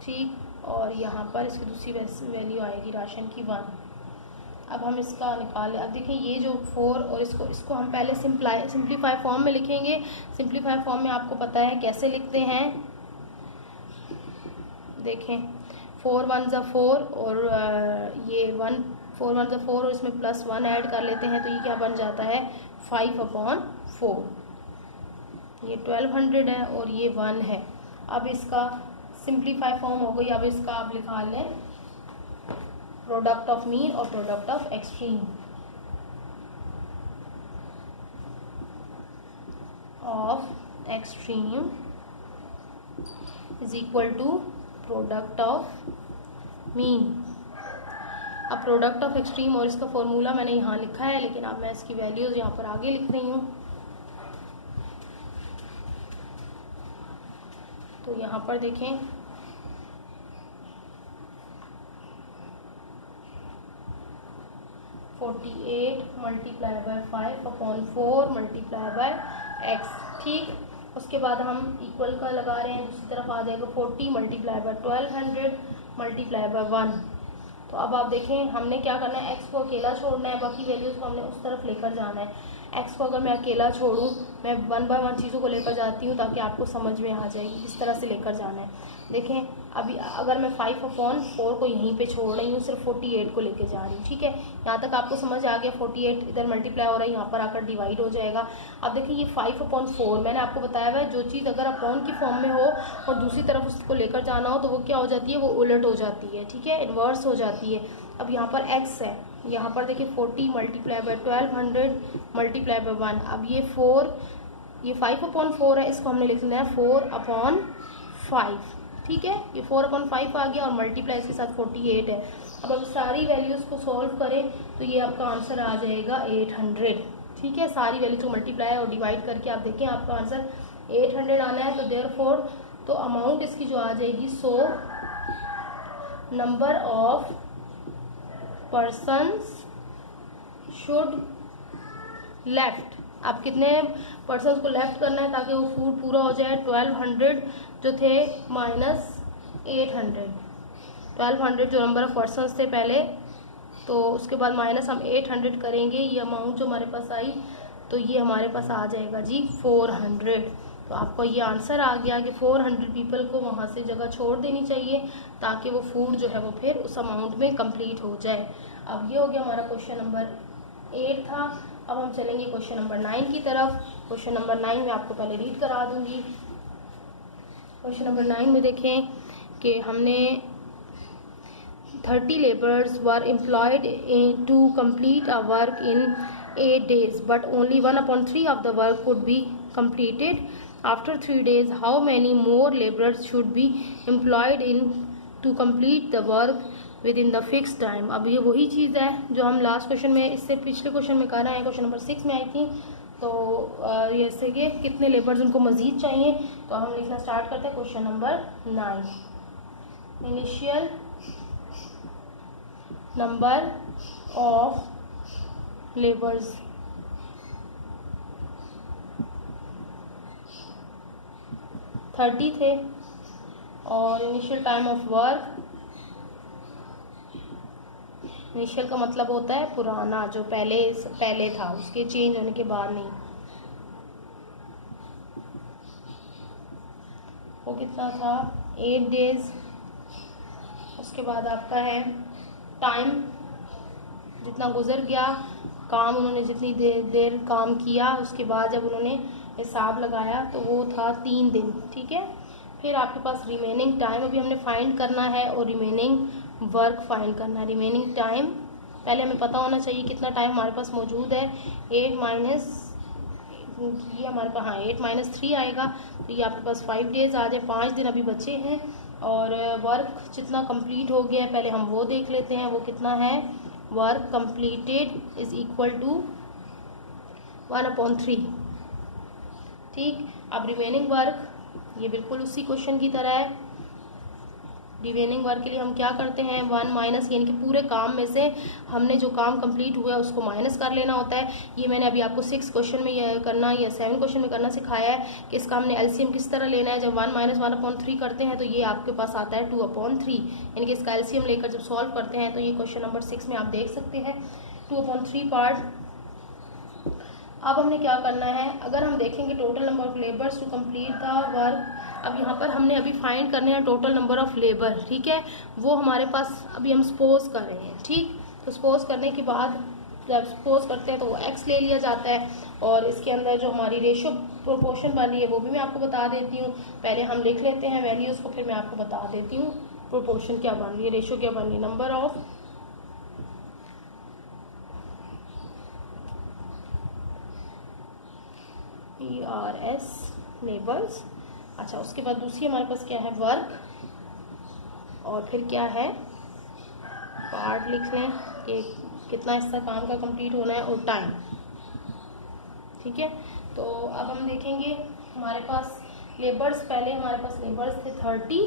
ठीक। और यहाँ पर इसकी दूसरी वैल्यू आएगी राशन की 1। अब हम इसका निकालें। अब देखें ये जो 4 और इसको हम पहले सिंप्लीफाई फॉर्म में लिखेंगे। सिंप्लीफाई फॉर्म में आपको पता है कैसे लिखते हैं। देखें 4 1 ज़ा 4 और ये 4 1 ज़ा 4 और इसमें +1 ऐड कर लेते हैं, तो ये क्या बन जाता है 5/4। ये 1200 है और ये 1 है। अब इसका सिंप्लीफाई फॉर्म हो गई। अब इसका आप लिखा लें प्रोडक्ट ऑफ मीन और product of extreme. Of extreme is equal to product of mean. अब प्रोडक्ट ऑफ एक्सट्रीम और इसका फॉर्मूला मैंने यहाँ लिखा है, लेकिन अब मैं इसकी वैल्यूज़ यहाँ पर आगे लिख रही हूँ। तो यहाँ पर देखें 48 multiply by 5/4 multiply by x, ठीक। उसके बाद हम इक्वल का लगा रहे हैं, दूसरी तरफ आ जाएगा 40 मल्टीप्लाई बाय 1200 मल्टीप्लाई बाय 1। तो अब आप देखें हमने क्या करना है, x को अकेला छोड़ना है, बाकी वैल्यूज़ को हमने उस तरफ लेकर जाना है। x को अगर मैं अकेला छोड़ूं, मैं 1 बाय 1 चीज़ों को लेकर जाती हूँ ताकि आपको समझ में आ जाएगी किस तरह से लेकर जाना है। देखें अभी अगर मैं 5/4 को यहीं पे छोड़ रही हूँ, सिर्फ 48 को लेके जा रही हूँ, ठीक है। यहाँ तक आपको समझ आ गया। 48 इधर मल्टीप्लाई हो रहा है, यहाँ पर आकर डिवाइड हो जाएगा। अब देखिए ये 5/4 मैंने आपको बताया हुआ है, जो चीज़ अगर अपॉन की फॉर्म में हो और दूसरी तरफ उसको लेकर जाना हो तो वो क्या हो जाती है, वो उलट हो जाती है, ठीक है, इन्वर्स हो जाती है। अब यहाँ पर x है, यहाँ पर देखिए 40 मल्टीप्लाई बाय 1200 मल्टीप्लाई बाय 1। अब ये 5/4 है, इसको हमने लिख लेना है 4/5, ठीक है। ये 4/5 आ गया और मल्टीप्लाई इसके साथ 48 है। अब सारी वैल्यूज़ को सॉल्व करें तो ये आपका आंसर आ जाएगा 800, ठीक है। सारी वैल्यूज़ को मल्टीप्लाई और डिवाइड करके आप देखें आपका आंसर 800 आना है। तो देयरफॉर तो अमाउंट इसकी जो आ जाएगी 100 number of persons should left. आप कितने पर्सन्स को लेफ्ट करना है ताकि वो फूड पूरा हो जाए। 1200 जो थे माइनस 800, 1200 जो नंबर ऑफ पर्सन्स थे पहले, तो उसके बाद माइनस हम 800 करेंगे। ये अमाउंट जो हमारे पास आई तो ये हमारे पास आ जाएगा जी 400। तो आपका ये आंसर आ गया कि 400 पीपल को वहाँ से जगह छोड़ देनी चाहिए ताकि वो फूड जो है वो फिर उस अमाउंट में कंप्लीट हो जाए। अब ये हो गया हमारा क्वेश्चन नंबर 8 था। अब हम चलेंगे क्वेश्चन नंबर 9 की तरफ। क्वेश्चन नंबर 9 में आपको पहले रीड करा दूंगी। क्वेश्चन नंबर 9 में देखें कि हमने 30 laborers were employed to complete a work in 8 days, but only 1/3 of the work could be completed after 3 days. How many more laborers should be employed in to complete the work within the fixed time? अब ये वही चीज़ है जो हम last question में, इससे पिछले question में कर रहे हैं, क्वेश्चन नंबर 6 में आई थी। तो जैसे कि कितने लेबर्स उनको मज़ीद चाहिए, तो हम लिखना स्टार्ट करते हैं। Question number 9, initial number of labours. थे और initial time of work, initial का मतलब होता है पुराना, जो पहले था, उसके चेंज होने के बाद नहीं। वो कितना था 8 डेज। उसके बाद आपका है टाइम, जितना गुजर गया काम, उन्होंने जितनी देर काम किया, उसके बाद जब उन्होंने हिसाब लगाया तो वो था 3 दिन, ठीक है। फिर आपके पास रिमेनिंग टाइम अभी हमने फाइंड करना है और रिमेनिंग वर्क फाइंड करना है। रिमेनिंग टाइम पहले हमें पता होना चाहिए कितना टाइम हमारे पास मौजूद है। 8 माइनस ये हमारे पास 8 - 3 आएगा, तो ये आपके पास 5 डेज आ जाए, 5 दिन अभी बचे हैं। और वर्क जितना कंप्लीट हो गया है पहले हम वो देख लेते हैं, वो कितना है। Work completed is equal to 1/3। ठीक, अब रिमेनिंग वर्क ये बिल्कुल उसी क्वेश्चन की तरह है। रिमेनिंग वर्क के लिए हम क्या करते हैं, 1 माइनस, यानी कि पूरे काम में से हमने जो काम कंप्लीट हुआ है उसको माइनस कर लेना होता है। ये मैंने अभी आपको 6 क्वेश्चन में यह करना या 7 क्वेश्चन में करना सिखाया है कि इसका हमने एलसीएम किस तरह लेना है। जब 1 माइनस 1/3 करते हैं तो ये आपके पास आता है 2/3, यानी कि इसका एलसीएम लेकर जब सॉल्व करते हैं तो ये क्वेश्चन नंबर 6 में आप देख सकते हैं 2/3 पार्ट। अब हमने क्या करना है, अगर हम देखेंगे total number of labours to complete the work, अब यहाँ पर हमने अभी फाइंड करने हैं टोटल नंबर ऑफ लेबर। ठीक है, वो हमारे पास अभी हम सपोज कर रहे हैं। ठीक, तो सपोज करने के बाद जब सपोज करते हैं तो वो एक्स ले लिया जाता है और इसके अंदर जो हमारी रेशो प्रोपोर्शन बन रही है वो भी मैं आपको बता देती हूँ। पहले हम लिख लेते हैं वैल्यूज़ को, फिर मैं आपको बता देती हूँ प्रोपोर्शन क्या बन रही है, रेशो क्या बन रही है। Number of ERS labours. अच्छा, उसके बाद दूसरी हमारे पास क्या है, वर्क, और फिर क्या है, पार्ट लिख लें कि कितना हिस्सा काम का कंप्लीट होना है, और टाइम। ठीक है, तो अब हम देखेंगे हमारे पास लेबर्स, पहले हमारे पास लेबर्स थे 30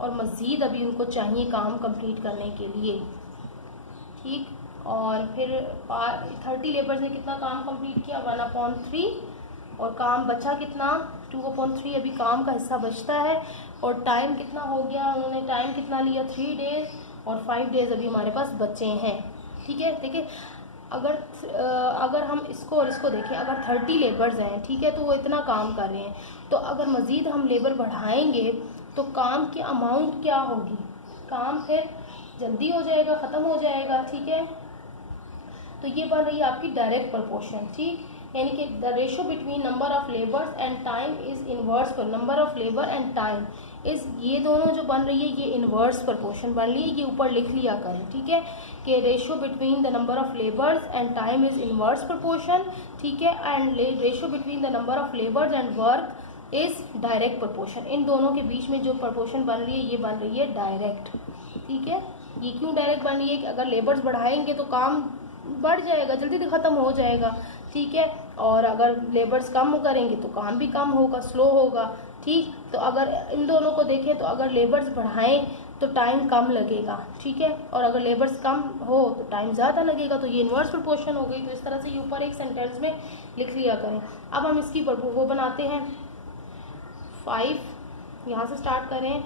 और मज़ीद अभी उनको चाहिए काम कंप्लीट करने के लिए। ठीक, और फिर 30 लेबर्स ने कितना काम कंप्लीट किया, 1/3, और काम बचा कितना, 2/3 अभी काम का हिस्सा बचता है। और टाइम कितना हो गया, उन्होंने टाइम कितना लिया, 3 डेज, और 5 डेज अभी हमारे पास बचे हैं। ठीक है, देखिए अगर हम इसको और इसको देखें, अगर 30 लेबर्स हैं, ठीक है, तो वो इतना काम कर रहे हैं, तो अगर मज़ीद हम लेबर बढ़ाएंगे तो काम की अमाउंट क्या होगी, काम फिर जल्दी हो जाएगा, ख़त्म हो जाएगा। ठीक है, तो ये बन रही है आपकी डायरेक्ट प्रोपोर्शन। ठीक, यानी कि the ratio between number of labours and time is inverse पर number of labour and time is, ये दोनों जो बन रही है ये इनवर्स प्रोपोर्शन बन रही है, ये ऊपर लिख लिया करें। ठीक है, कि ratio between the number of labours and time is inverse proportion. ठीक है, and ratio between the number of labours and work is direct proportion. इन दोनों के बीच में जो प्रोपोर्शन बन रही है ये बन रही है डायरेक्ट। ठीक है, ये क्यों डायरेक्ट बन रही है कि अगर लेबर्स बढ़ाएंगे तो काम बढ़ जाएगा, जल्दी ख़त्म हो जाएगा। ठीक है, और अगर लेबर्स कम करेंगे तो काम भी कम होगा, स्लो होगा। ठीक, तो अगर इन दोनों को देखें तो अगर लेबर्स बढ़ाएं तो टाइम कम लगेगा। ठीक है, और अगर लेबर्स कम हो तो टाइम ज़्यादा लगेगा, तो ये इन्वर्स प्रोपोर्शन हो गई। तो इस तरह से ये ऊपर एक सेंटेंस में लिख लिया करें। अब हम इसकी वो बनाते हैं 5, यहाँ से स्टार्ट करें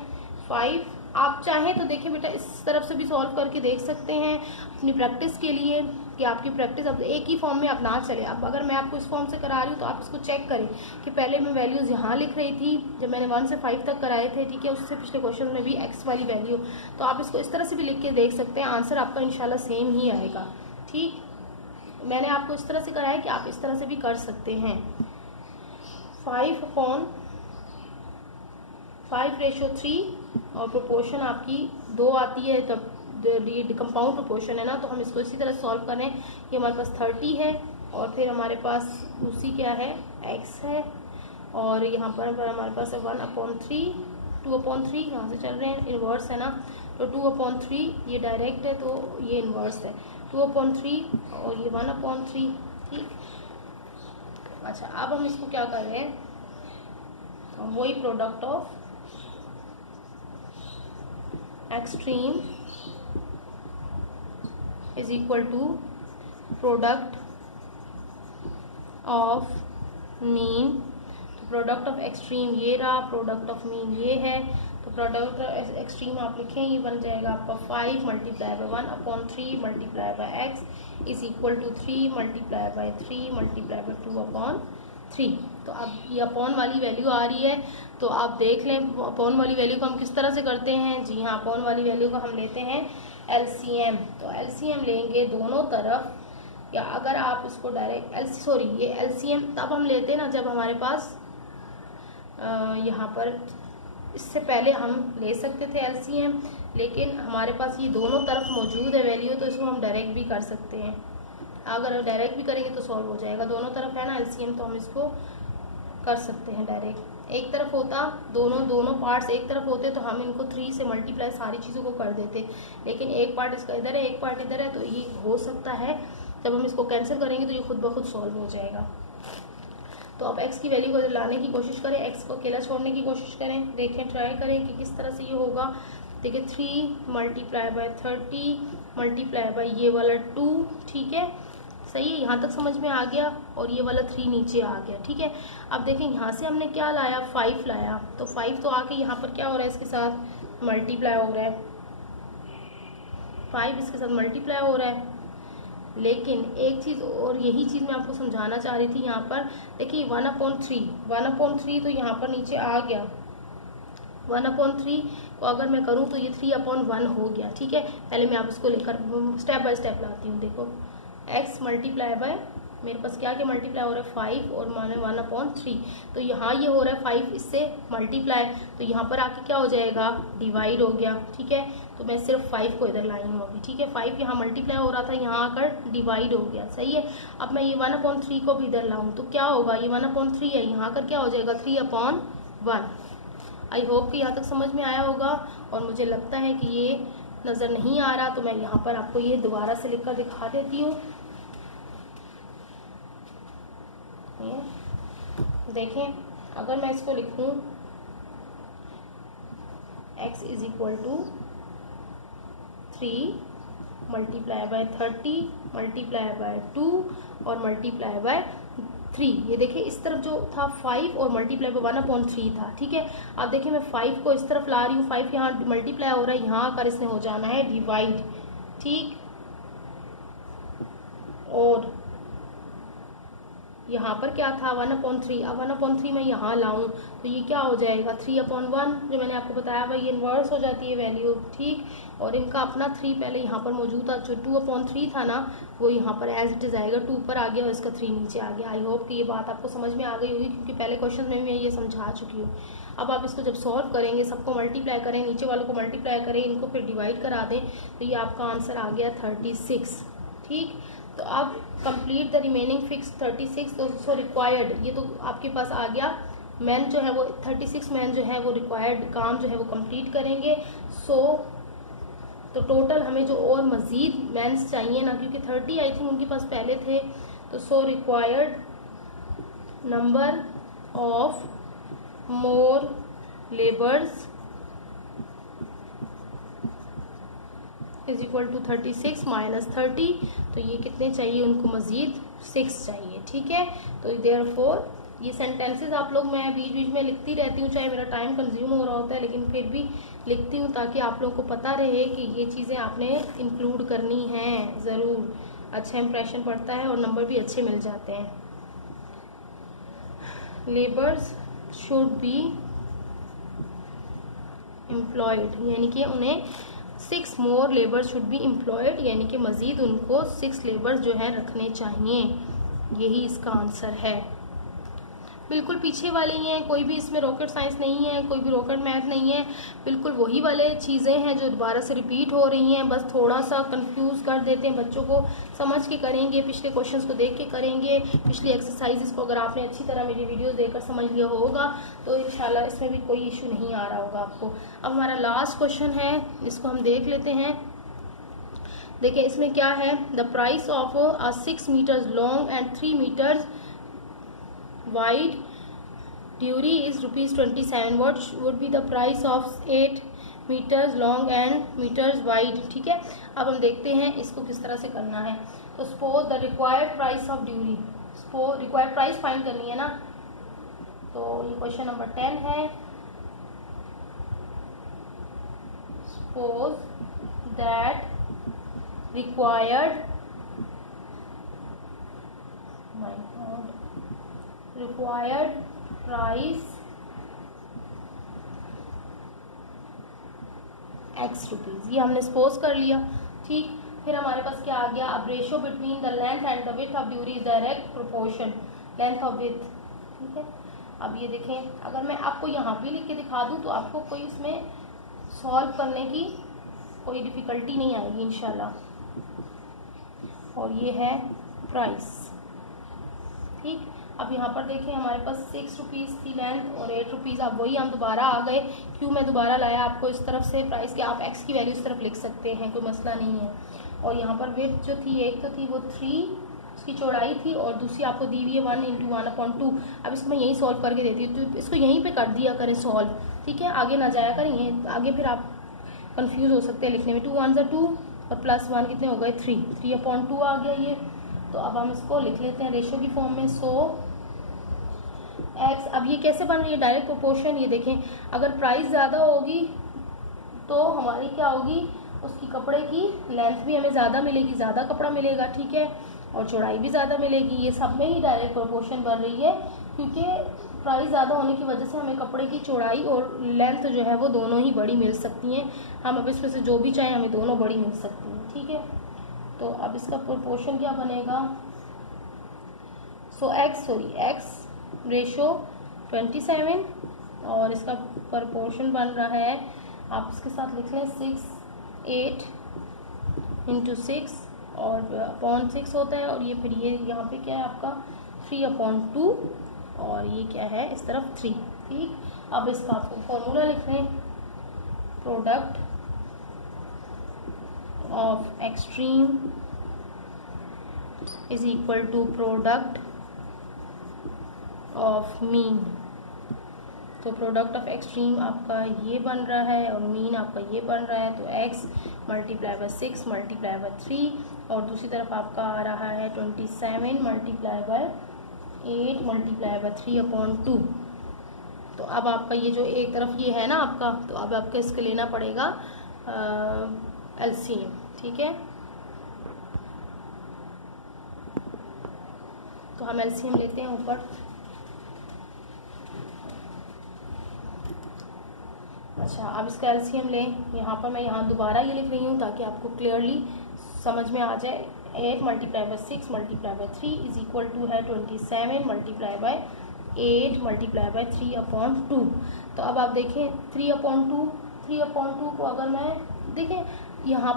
5। आप चाहें तो देखिए बेटा इस तरफ से भी सॉल्व करके देख सकते हैं अपनी प्रैक्टिस के लिए, कि आपकी प्रैक्टिस अब एक ही फॉर्म में अब ना चले। अब अगर मैं आपको इस फॉर्म से करा रही हूँ तो आप इसको चेक करें कि पहले मैं वैल्यूज़ यहाँ लिख रही थी जब मैंने 1 से 5 तक कराए थे। ठीक है, उससे पिछले क्वेश्चन में भी एक्स वाली वैल्यू, तो आप इसको इस तरह से भी लिख के देख सकते हैं, आंसर आपका इंशाल्लाह सेम ही आएगा। ठीक, मैंने आपको इस तरह से कराया कि आप इस तरह से भी कर सकते हैं। 5/3 और प्रोपोर्शन आपकी 2 आती है, तब ये कंपाउंड प्रोपोर्शन है ना, तो हम इसको इसी तरह सॉल्व करें कि हमारे पास 30 है और फिर हमारे पास दूसरी क्या है, x है, और यहाँ पर हमारे पास है 1/3, 2/3 यहाँ से चल रहे हैं, इन्वर्स है ना, तो 2/3 ये डायरेक्ट है तो ये इन्वर्स है 2/3 और ये 1/3। ठीक, अच्छा, अब हम इसको क्या कर रहे हैं, वही product of extreme is equal to product of mean. तो प्रोडक्ट ऑफ एक्सट्रीम ये रहा, प्रोडक्ट ऑफ मीन ये है, तो प्रोडक्ट ऑफ एक्सट्रीम आप लिखें ये बन जाएगा आपका 5 multiply by 1/3 multiply by x is equal to 3 multiply by 3 multiply by 2/3। तो अब ये अपॉन वाली वैल्यू आ रही है, तो आप देख लें अपॉन वाली वैल्यू को हम किस तरह से करते हैं। जी हाँ, अपॉन वाली वैल्यू को हम लेते हैं LCM। तो LCM लेंगे दोनों तरफ, या अगर आप इसको डायरेक्ट ये LCM तब हम लेते हैं ना जब हमारे पास यहाँ पर, इससे पहले हम ले सकते थे LCM, लेकिन हमारे पास ये दोनों तरफ मौजूद है वैल्यू, तो इसको हम डायरेक्ट भी कर सकते हैं। अगर डायरेक्ट भी करेंगे तो सॉल्व हो जाएगा, दोनों तरफ है ना LCM, तो हम इसको कर सकते हैं डायरेक्ट। एक तरफ होता, दोनों पार्ट्स एक तरफ होते तो हम इनको 3 से मल्टीप्लाई सारी चीज़ों को कर देते, लेकिन एक पार्ट इसका इधर है, एक पार्ट इधर है, तो ये हो सकता है जब हम इसको कैंसिल करेंगे तो ये खुद ब खुद सॉल्व हो जाएगा। तो आप x की वैल्यू को लाने की कोशिश करें, x को अकेला छोड़ने की कोशिश करें, देखें ट्राई करें कि किस तरह से ये होगा। देखिए 3 मल्टीप्लाई बाय 30 मल्टीप्लाई बाय ये वाला 2, ठीक है, सही है, यहाँ तक समझ में आ गया, और ये वाला 3 नीचे आ गया, ठीक है। अब देखें यहाँ से हमने क्या लाया, 5 लाया, तो 5 तो आके यहाँ पर क्या हो रहा है, इसके साथ मल्टीप्लाई हो रहा है, 5 इसके साथ मल्टीप्लाई हो रहा है। लेकिन एक चीज़ और, यही चीज़ मैं आपको समझाना चाह रही थी यहाँ पर, देखिए 1/3 तो यहाँ पर नीचे आ गया, 1/3 को अगर मैं करूँ तो ये 3/1 हो गया, ठीक है। पहले मैं आप इसको लेकर स्टेप बाय स्टेप लाती हूँ। देखो x मल्टीप्लाई बाय, मेरे पास क्या क्या मल्टीप्लाई हो रहा है, 5 और माने 1/3, तो यहाँ ये हो रहा है 5 इससे मल्टीप्लाई, तो यहाँ पर आके क्या हो जाएगा, डिवाइड हो गया, ठीक है। तो मैं सिर्फ 5 को इधर लाई हूँ अभी, ठीक है, 5 यहाँ मल्टीप्लाई हो रहा था, यहाँ आकर डिवाइड हो गया, सही है। अब मैं ये 1/3 को भी इधर लाऊँ तो क्या होगा, ये 1/3 है, यहाँ आकर क्या हो जाएगा 3/1। आई होप कि यहाँ तक समझ में आया होगा, और मुझे लगता है कि ये नज़र नहीं आ रहा, तो मैं यहाँ पर आपको ये दोबारा से लिखकर दिखा देती हूँ। देखें, अगर मैं इसको लिखूं x is equal to 3 multiply by 30 multiply by 2 और मल्टीप्लाई बाय 3, ये देखिए इस तरफ जो था 5 और मल्टीप्लाई बाय 1/3 था, ठीक है। अब देखिए मैं 5 को इस तरफ ला रही हूँ, 5 यहाँ मल्टीप्लाई हो रहा है, यहाँ आकर इसने हो जाना है डिवाइड, ठीक, और यहाँ पर क्या था 1/3, अब 1/3 मैं यहाँ लाऊं तो ये क्या हो जाएगा 3/1, जो मैंने आपको बताया भाई ये इन्वर्स हो जाती है वैल्यू, ठीक। और इनका अपना 3 पहले यहाँ पर मौजूद था, जो 2/3 था ना वो यहाँ पर एज इट इज़ आएगा, 2 ऊपर आ गया और इसका 3 नीचे आ गया। आई होप कि ये बात आपको समझ में आ गई होगी, क्योंकि पहले क्वेश्चन में मैं ये समझा चुकी हूँ। अब आप इसको जब सॉल्व करेंगे, सबको मल्टीप्लाई करें, नीचे वालों को मल्टीप्लाई करें, इनको फिर डिवाइड करा दें, तो ये आपका आंसर आ गया 36, ठीक। तो अब कंप्लीट द रिमेनिंग फिक्स 36, तो सो रिक्वायर्ड, ये तो आपके पास आ गया, मैन जो है वो 36 मैन जो है वो रिक्वायर्ड काम जो है वो कंप्लीट करेंगे। सो तो टोटल हमें जो और मज़ीद मैन्स चाहिए ना, क्योंकि 30 आई थिंक उनके पास पहले थे, तो so required number of more labours is equal to 36 minus 30, तो ये कितने चाहिए उनको, मज़ीद 6 चाहिए, ठीक है। तो देयरफॉर ये सेंटेंसेस आप लोग, मैं बीच बीच में लिखती रहती हूँ, चाहे मेरा टाइम कंज्यूम हो रहा होता है, लेकिन फिर भी लिखती हूँ ताकि आप लोगों को पता रहे कि ये चीज़ें आपने इंक्लूड करनी हैं ज़रूर, अच्छा इंप्रेशन पड़ता है और नंबर भी अच्छे मिल जाते हैं। लेबर्स शुड बी एम्प्लॉयड, यानी कि उन्हें 6 मोर लेबर शुड बी एम्प्लॉयड, यानी कि मज़ीद उनको 6 लेबर्स जो है रखने चाहिए, यही इसका आंसर है। बिल्कुल पीछे वाले ही हैं, कोई भी इसमें रॉकेट साइंस नहीं है, कोई भी रॉकेट मैथ नहीं है, बिल्कुल वही वाले चीज़ें हैं जो दोबारा से रिपीट हो रही हैं, बस थोड़ा सा कंफ्यूज कर देते हैं बच्चों को। समझ के करेंगे, पिछले क्वेश्चंस को देख के करेंगे, पिछली एक्सरसाइजेस को अगर आपने अच्छी तरह मेरी वीडियोस देखकर समझ लिया होगा तो इंशाल्लाह इसमें भी कोई इशू नहीं आ रहा होगा आपको। अब हमारा लास्ट क्वेश्चन है, इसको हम देख लेते हैं। देखिए इसमें क्या है, the price of a 6 metres long and 3 metres wide Dury is ₹27. What would be the price of 8 meters long and meters wide? ठीक है, अब हम देखते हैं इसको किस तरह से करना है। तो suppose the required price of ड्यूरी, required price find करनी है ना, तो ये क्वेश्चन नंबर 10 है। Suppose that required price x rupees, ये हमने सपोज कर लिया, ठीक। फिर हमारे पास क्या आ गया, अब ratio between the length and the width of ड्यूरी is direct proportion length of width, ठीक है। अब ये देखें, अगर मैं आपको यहाँ भी लिख के दिखा दूँ तो आपको कोई इसमें सॉल्व करने की कोई डिफ़िकल्टी नहीं आएगी इंशाल्लाह। और ये है प्राइस, ठीक। अब यहाँ पर देखें हमारे पास 6 रुपीज़ थी लेंथ और 8 रुपीज़। अब वही हम दोबारा आ गए। क्यों मैं दोबारा लाया आपको इस तरफ से प्राइस के, आप एक्स की वैल्यू इस तरफ लिख सकते हैं, कोई मसला नहीं है। और यहाँ पर विड्थ जो थी, एक तो थी वो 3 उसकी चौड़ाई थी और दूसरी आपको दी हुई है 1 × 1/2। अब इसको मैं यहीं सॉल्व करके देती हूँ, तो इसको यहीं पे कर दिया करें सॉल्व, ठीक है, आगे ना जाया करेंगे, आगे फिर आप कंफ्यूज हो सकते हैं लिखने में। 2 × 1 = 2 और +1 कितने हो गए 3, 3/2 आ गया ये। तो अब हम इसको लिख लेते हैं रेशो की फॉर्म में। सो एक्स, अब ये कैसे बन रही है, डायरेक्ट प्रोपोर्शन। ये देखें अगर प्राइस ज़्यादा होगी तो हमारी क्या होगी, उसकी कपड़े की लेंथ भी हमें ज़्यादा मिलेगी, ज़्यादा कपड़ा मिलेगा, ठीक है, और चौड़ाई भी ज़्यादा मिलेगी। ये सब में ही डायरेक्ट प्रोपोर्शन बन रही है, क्योंकि प्राइस ज़्यादा होने की वजह से हमें कपड़े की चौड़ाई और लेंथ जो है वो दोनों ही बड़ी मिल सकती हैं। हम अब इसमें से जो भी चाहें हमें दोनों बड़ी मिल सकती हैं, ठीक है। तो अब इसका प्रोपोर्शन क्या बनेगा, एक्स रेशो 27 और इसका प्रोपोर्शन बन रहा है, आप इसके साथ लिख लें 6, 8 × 6 और अपॉन 6 होता है। और ये फिर ये यहाँ पे क्या है आपका 3/2 और ये क्या है इस तरफ 3, ठीक। अब इसका आपको फॉर्मूला लिख लें, product of extreme is equal to product of mean. तो प्रोडक्ट ऑफ एक्सट्रीम आपका ये बन रहा है और मीन आपका ये बन रहा है। तो x × 6 × 3 और दूसरी तरफ आपका आ रहा है 27 × 8 × 3/2। तो अब आपका ये जो एक तरफ ये है ना आपका, तो अब आपको इसके लेना पड़ेगा LCM, ठीक है। तो हम LCM लेते हैं ऊपर। अच्छा, अब इसका LCM लें। यहाँ पर मैं यहाँ दोबारा ये लिख रही हूँ ताकि आपको क्लियरली समझ में आ जाए। 8 × 6 × 3 इज इक्वल टू है 27 × 8 × 3/2। तो अब आप देखें 3/2 को अगर मैं देखें यहाँ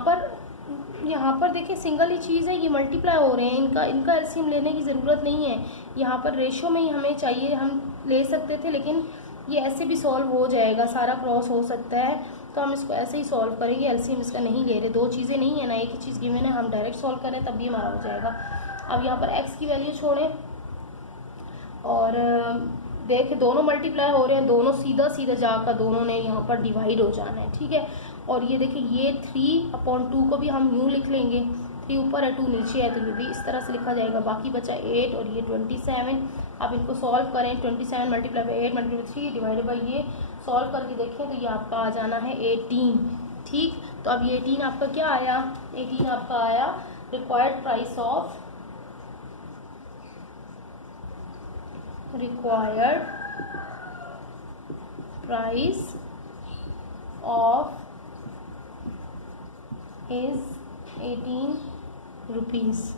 पर देखें सिंगल ही चीज़ है, ये मल्टीप्लाई हो रहे हैं, इनका LCM लेने की ज़रूरत नहीं है। यहाँ पर रेशो में ही हमें चाहिए, हम ले सकते थे, लेकिन ये ऐसे भी सॉल्व हो जाएगा, सारा क्रॉस हो सकता है, तो हम इसको ऐसे ही सॉल्व करेंगे। LCM इसका नहीं ले रहे, दो चीज़ें नहीं है ना, एक ही चीज़ गिवन है, हम डायरेक्ट सॉल्व करें तब भी हमारा हो जाएगा। अब यहाँ पर x की वैल्यू छोड़ें और देखें दोनों मल्टीप्लाई हो रहे हैं, दोनों सीधा सीधा जाकर दोनों ने यहाँ पर डिवाइड हो जाना है, ठीक है। और ये देखिए ये 3/2 को भी हम यूँ लिख लेंगे, 3 ऊपर है 2 नीचे है, तो ये भी इस तरह से लिखा जाएगा। बाकी बचा 8 और ये 27। अब इनको सॉल्व करें, 27 × 8 × 3 डिवाइडेड बाई ये सॉल्व करके देखें तो ये आपका आ जाना है 18, ठीक। तो अब ये 18 आपका क्या आया, 18 आपका आया required price of is 18 rupees.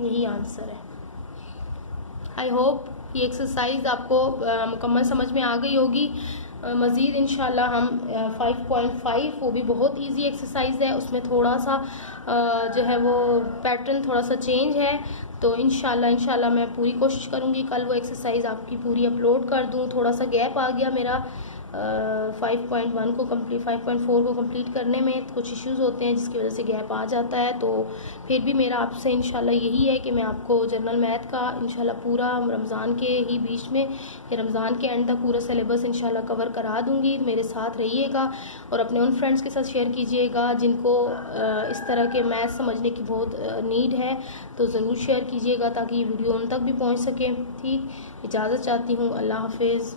यही आंसर है। आई होप ये एक्सरसाइज आपको मुकम्मल समझ में आ गई होगी। मज़ीद इंशाल्लाह हम 5.5 वो भी बहुत इजी एक्सरसाइज है, उसमें थोड़ा सा जो है वो पैटर्न थोड़ा सा चेंज है। तो इंशाल्लाह मैं पूरी कोशिश करूँगी कल वो एक्सरसाइज आपकी पूरी अपलोड कर दूँ। थोड़ा सा गैप आ गया मेरा 5.1 को कंप्लीट 5.4 को कंप्लीट करने में कुछ इश्यूज़ होते हैं जिसकी वजह से गैप आ जाता है। तो फिर भी मेरा आपसे इंशाल्लाह यही है कि मैं आपको जनरल मैथ का इंशाल्लाह पूरा रमज़ान के ही बीच में या रमज़ान के एंड तक पूरा सिलेबस इंशाल्लाह कवर करा दूँगी। मेरे साथ रहिएगा और अपने उन फ्रेंड्स के साथ शेयर कीजिएगा जिनको इस तरह के मैथ समझने की बहुत नीड है, तो ज़रूर शेयर कीजिएगा ताकि ये वीडियो उन तक भी पहुँच सके। ठीक, इजाज़त चाहती हूँ। अल्लाह हाफिज़।